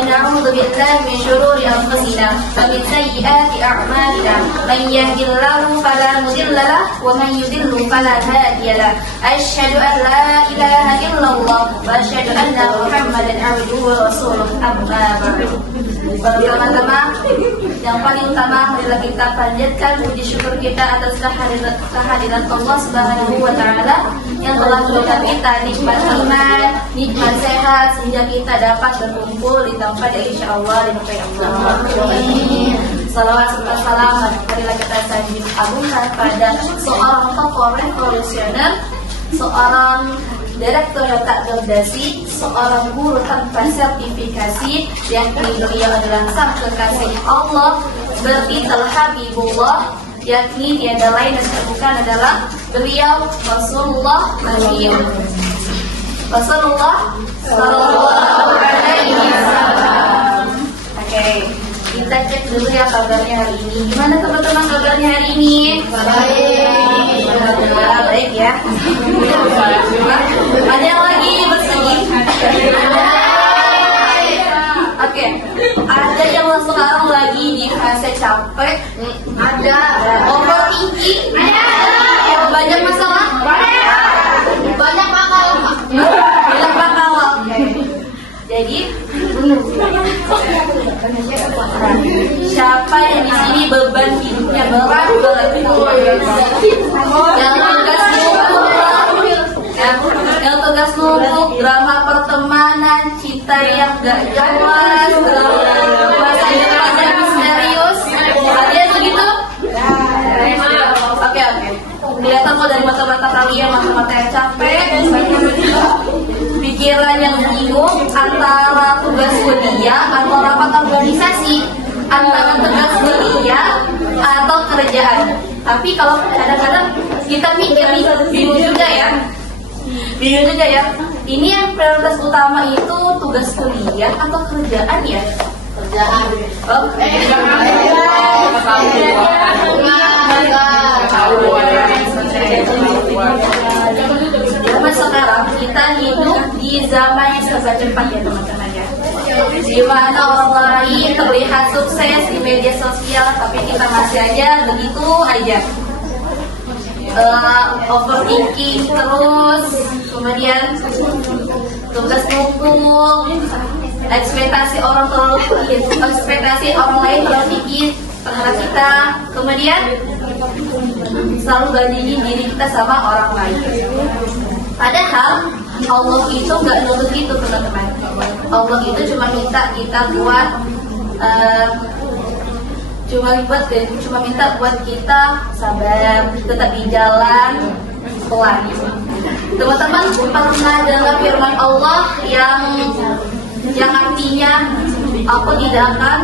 ونعوذ بالله من شرور أنفسنا ومن سيئات أعمالنا من يهد الله فلا مضل له ومن يضل فلا هادي له أشهد أن لا إله إلا الله وأشهد أن محمدا عبده ورسوله أما بعد. Teman-teman, yang paling utama adalah kita panjatkan puji syukur kita atas kehadiran Allah Subhanahu wa Ta'ala yang telah memberikan kita nikmat iman, nikmat sehat sehingga kita dapat berkumpul di tempat yang insya Allah diberkahi Allah. Salawat serta salam marilah kita sanjung agungkan pada seorang tokoh revolusioner, seorang direktur yang tak berdasi, seorang guru tanpa sertifikasi, yakni beliau adalah sang kekasih Allah, bertitel Habibullah, yakni tiada lain dan bukan adalah beliau Rasulullah Sallallahu Alaihi Wasallam. Oke, kita cek dulu ya kabarnya hari ini. Gimana teman-teman kabarnya hari ini? Baik ya. Ada yang lagi bersedih? Oke, ada yang sekarang lagi di fase capek? Ada. Overthinking? Ada. Banyak masalah? Banyak bakal. Banyak bakal. Jadi siapa yang di sini beban hidupnya berat banget? Yang tugas numpuk, drama pertemanan, cinta yang gak jelas, pasangan misterius, ada yang begitu? Oke. Kelihatan kok dari mata-mata kalian, mata-mata yang capek, pikiran yang bingung antara tugas kuliah atau rapat organisasi, antara tugas kuliah atau kerjaan. Tapi kalau kadang-kadang kita mikir nih, bingung juga ya. Ini yang prioritas utama itu tugas kuliah atau kerjaan ya? Kerjaan. Oke. Zaman sekarang kita hidup di zaman yang serba cepat ya teman-teman ya. Di mana orang lain terlihat sukses di media sosial, tapi kita masih aja begitu aja. Overthinking terus, kemudian tugas numpuk, ekspektasi orang lain terlalu tinggi terhadap kita, kemudian selalu bandingin diri kita sama orang lain. Padahal Allah itu nggak nuntut itu teman-teman. Allah itu cuma minta kita buat cuma minta buat kita sabar, tetap di jalan pelan. Teman-teman pernah dengar firman Allah yang artinya aku tidak akan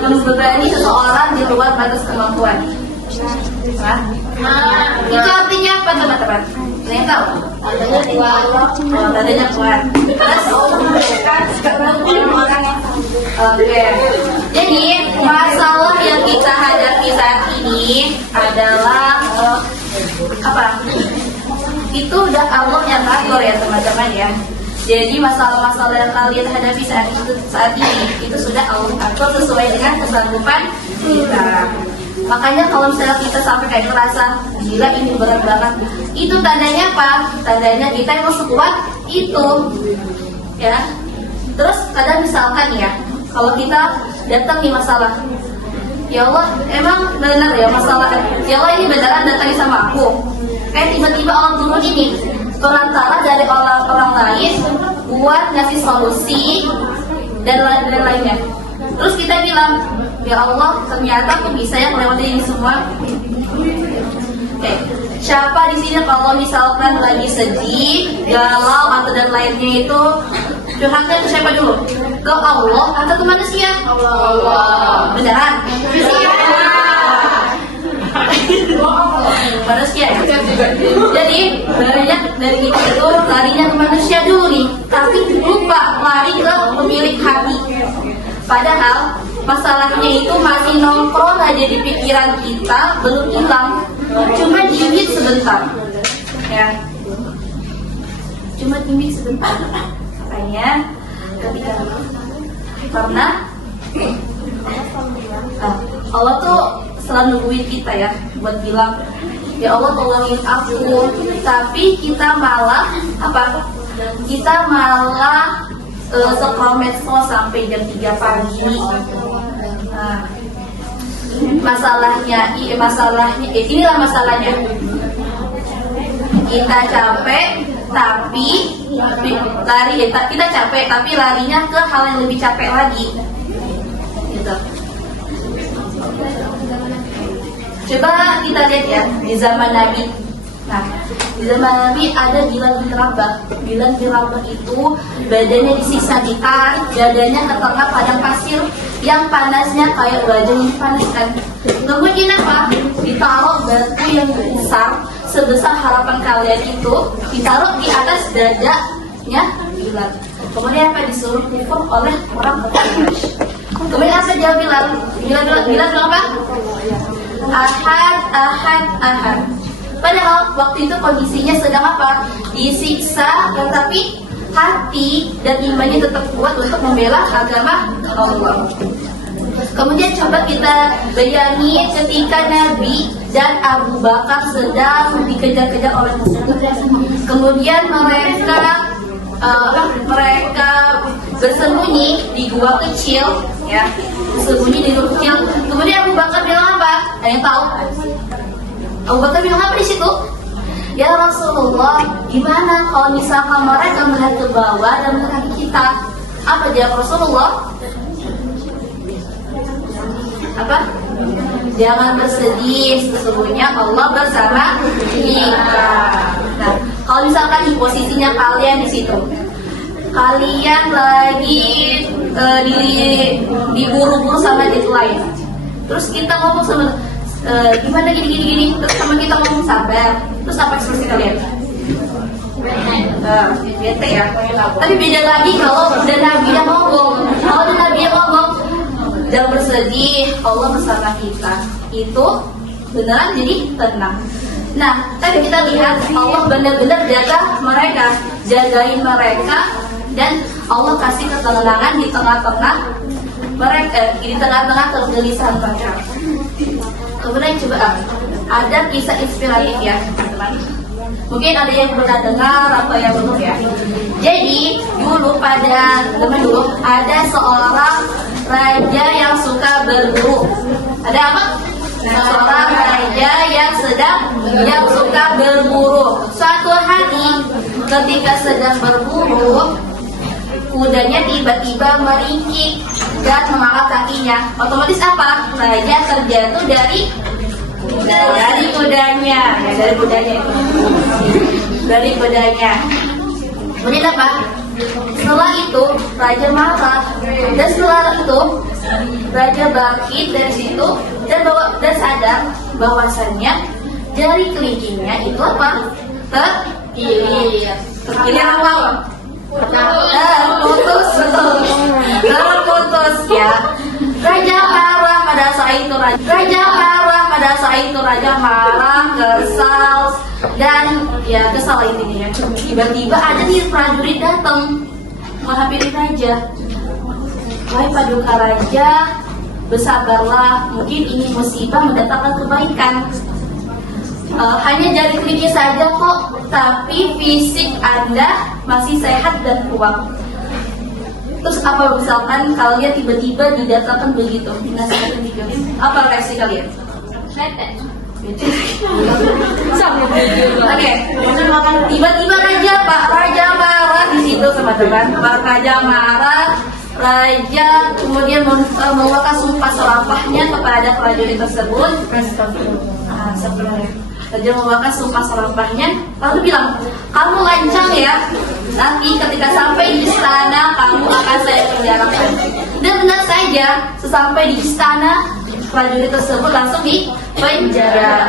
membebani seseorang di luar batas kemampuan. Itu artinya apa teman-teman? Saya tahu. Adanya kuat. Oke. Jadi masalah yang kita hadapi saat ini adalah apa? Itu udah Allah yang atur ya teman-teman ya. Jadi masalah-masalah yang kalian hadapi saat ini itu sudah Allah atur sesuai dengan kesanggupan kita. Makanya kalau misalnya kita sampai kayak ngerasa gila ini berat banget, itu tandanya apa? Tandanya kita emang sekuat itu, ya. Terus kadang misalkan ya, kalau kita datang nih masalah, ya Allah emang benar ya masalah, ya Allah ini beneran datangnya sama aku. Kayak tiba-tiba Allah turun ini perantara dari orang lain buat ngasih solusi dan lainnya. Terus kita bilang, ya Allah ternyata aku bisa yang melewati ini semua. Siapa di sini kalau misalkan lagi sedih, galau atau dan lainnya itu curhatnya ke siapa dulu? Ke Allah atau ke manusia? Allah. Beneran? Manusia. Jadi banyak dari kita itu larinya ke manusia dulu nih, tapi lupa lari ke pemilik hati. Padahal masalahnya itu masih nongkrong aja di pikiran kita, belum hilang, cuma dingin sebentar, ya. cuma timid sebentar. Makanya ketika karena Allah tuh selalu nungguin kita ya buat bilang, ya Allah tolongin aku, tapi kita malah apa? Kita malah scroll medsos sampai jam 3 pagi. Masalahnya inilah masalahnya. Kita capek tapi kita capek tapi larinya ke hal yang lebih capek lagi. Gitu. Coba kita lihat ya di zaman Nabi. Nah, di zaman Nabi ada Bilal bin Rabah. Bilal bin Rabah itu badannya disiksa, ditarik badannya ke tengah padang pasir yang panasnya kayak wajahnya dipanaskan. Kemudian apa? Ditaruh batu yang besar sebesar harapan kalian itu, ditaruh di atas dadanya Bilal. Kemudian apa? Disuruh kufur oleh orang Quraisy. Kemudian apa jawab Bilal? Bilal apa? Ahad. Padahal waktu itu kondisinya sedang apa? Disiksa, tetapi hati dan imannya tetap kuat untuk membela agama Allah. Kemudian coba kita bayangin ketika Nabi dan Abu Bakar sedang dikejar-kejar oleh musuh. Kemudian mereka bersembunyi di gua kecil, ya, bersembunyi di gua kecil. Kemudian Abu Bakar bilang apa? Ada yang tahu? Abu Bakar bilang apa di situ? Ya Rasulullah, gimana kalau misalkan mereka melihat ke bawah dan melihat kita? Apa jawab Rasulullah? Apa? Jangan bersedih, sesungguhnya Allah bersama kita. Nah, kalau misalkan di posisinya kalian di situ, kalian lagi diburu-buru sama deadline, terus kita ngomong sama gimana gini, terus sama kita ngomong sabar, terus apa ekspresi kalian? Bete ya. Tapi beda lagi kalau udah Nabi yang ngomong. Kalau udah Nabi yang ngomong, jangan bersedih, Allah bersama kita. Itu beneran jadi tenang. Nah, tapi kita lihat Allah benar-benar jaga mereka, jagain mereka, dan Allah kasih ketenangan di tengah-tengah mereka, di tengah-tengah kegelisahan mereka. Kemudian coba ada kisah inspiratif ya, teman-teman. Mungkin ada yang pernah dengar apa yang belum ya. Jadi dulu ada seorang raja yang suka berburu. Ada apa? Seorang raja yang suka berburu. Suatu hari ketika sedang berburu, kudanya tiba-tiba meringkik dan mengangkat kakinya. Otomatis apa? Raja terjatuh dari kudanya. Kemudian apa? Setelah itu raja marah, dan setelah itu raja bangkit dari situ dan sadar bahwasannya jari kelingkingnya itu apa? Terkilir apa? Terputus ya. Raja marah pada saat itu raja marah, kesal, dan ya kesal intinya. Tiba-tiba ada nih prajurit datang menghampiri raja. Wahai paduka raja, bersabarlah, mungkin ini musibah mendatangkan kebaikan. Hanya jari kelingking saja kok, tapi fisik Anda masih sehat dan kuat. Terus apa misalkan kalian tiba-tiba didatangkan begitu, dinasihatkan begitu, apa reaksi kalian? Oke, tiba-tiba raja marah di situ teman-teman. Raja marah, raja kemudian mengeluarkan sumpah serapahnya kepada prajurit tersebut. Raja mengeluarkan sumpah serapahnya, lalu bilang, kamu lancang ya, nanti ketika sampai di istana kamu akan saya penjarakan. Dan benar saja, sesampai di istana prajurit tersebut langsung dipenjara.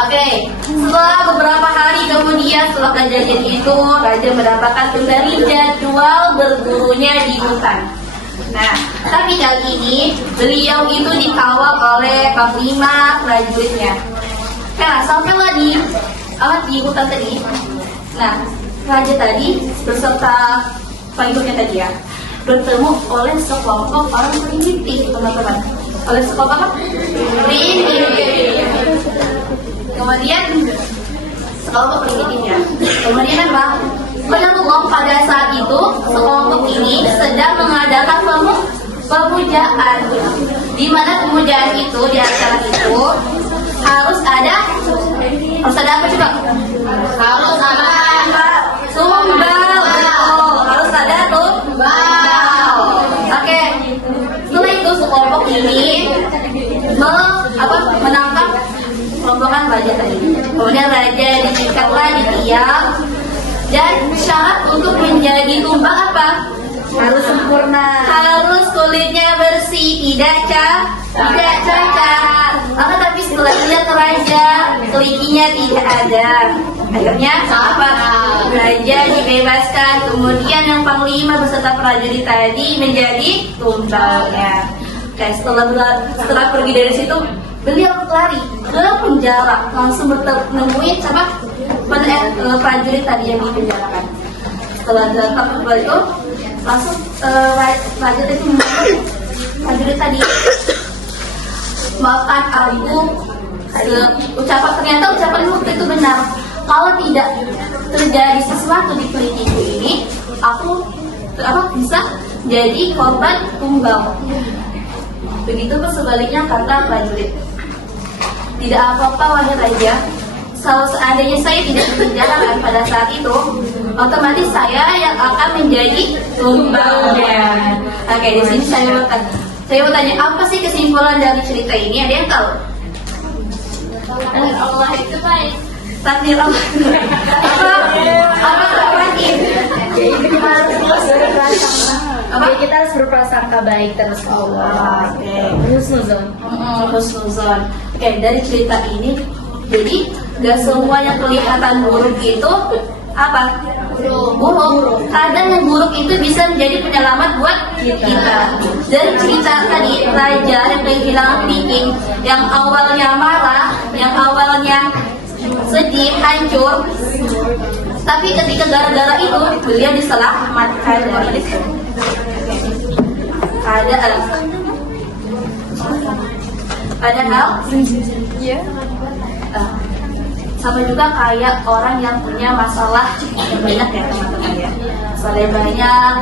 Oke, setelah beberapa hari kemudian setelah kejadian itu, raja mendapatkan kembali jadwal berburunya di hutan. Nah, tapi kali ini beliau itu dikawal oleh panglima prajuritnya. Nah, sampailah di di hutan tadi. Nah, raja tadi beserta pengikutnya tadi ya, bertemu oleh sekelompok orang primitif, teman-teman. Oleh sekelompok apa? Primitif. Kemudian sekelompok primitif ya. Kemudian apa? Qadarullah pada saat itu sekelompok ini sedang mengadakan pemujaan. Di mana pemujaan itu, di acara itu harus ada apa coba? Harus ada tumbal. Harus ada tumbal. Oke. Setelah itu sekelompok ini menangkap rombongan raja tadi. Kemudian raja diikatlah di tiang, dan syarat untuk menjadi tumbal apa? Harus sempurna. Harus kulitnya bersih, tidak cacat. Tapi setelah lihat raja, kelikinya tidak ada. Akhirnya apa? Raja dibebaskan. Kemudian yang panglima beserta prajurit tadi menjadi tumbalnya. Oke, setelah pergi dari situ, beliau lari ke penjara, langsung menemui prajurit tadi yang dipenjarakan. Setelah datang ke itu, langsung raja tadi prajurit tadi, maafkan aku. Ternyata ucapan waktu itu benar. Kalau tidak terjadi sesuatu di kelitiku ini, aku bisa jadi korban tumbal. Begitu pun sebaliknya kata prajurit. Tidak apa-apa wahai raja, kalau seandainya saya tidak dipenjarakan pada saat itu, otomatis saya yang akan menjadi tumbalnya. Oke, di sini saya mau tanya, apa sih kesimpulan dari cerita ini? Ada yang tahu? Allah itu baik. Takdir Allah. Apa terakhir? Kita harus berprasangka baik terus Allah. Husnuzon. Oke, dari cerita ini, jadi gak semua yang kelihatan buruk itu apa? Buruk. Kadang yang buruk itu bisa menjadi penyelamat buat kita. Dari cerita tadi, raja yang kehilangan keliling, yang awalnya marah, yang awalnya sedih, hancur, tapi ketika gara-gara itu beliau diselamatkan dari padahal sama juga kayak orang yang punya masalah yang banyak ya teman-teman ya, masalah yang banyak,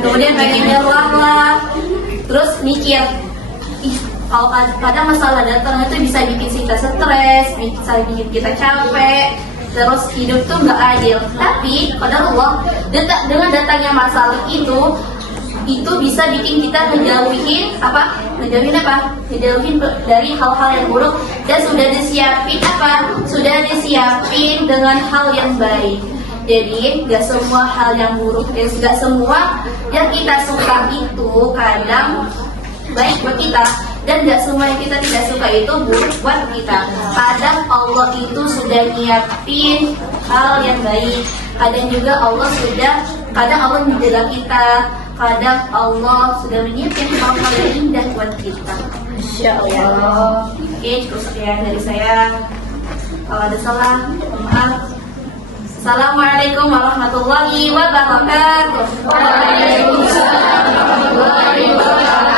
kemudian pengen nyerah lah, terus mikir, kalau kadang masalah datang itu bisa bikin kita stres, bisa bikin kita capek, terus hidup tuh nggak adil. Tapi qadarullah, dengan datangnya masalah itu bisa bikin kita ngejauhin dari hal-hal yang buruk, dan sudah disiapin dengan hal yang baik. Jadi nggak semua hal yang buruk, nggak semua yang kita suka itu kadang baik buat kita, dan gak semua yang kita tidak suka itu buruk buat kita. Kadang Allah itu sudah nyiapin hal yang baik, kadang Allah menjaga kita, kadang Allah sudah menyiapkan hal-hal yang indah buat kita. Insyaallah. Oke, cukup sekian dari saya. Kalau ada salah, maaf. Assalamualaikum warahmatullahi wabarakatuh. Waalaikumsalam warahmatullahi wabarakatuh.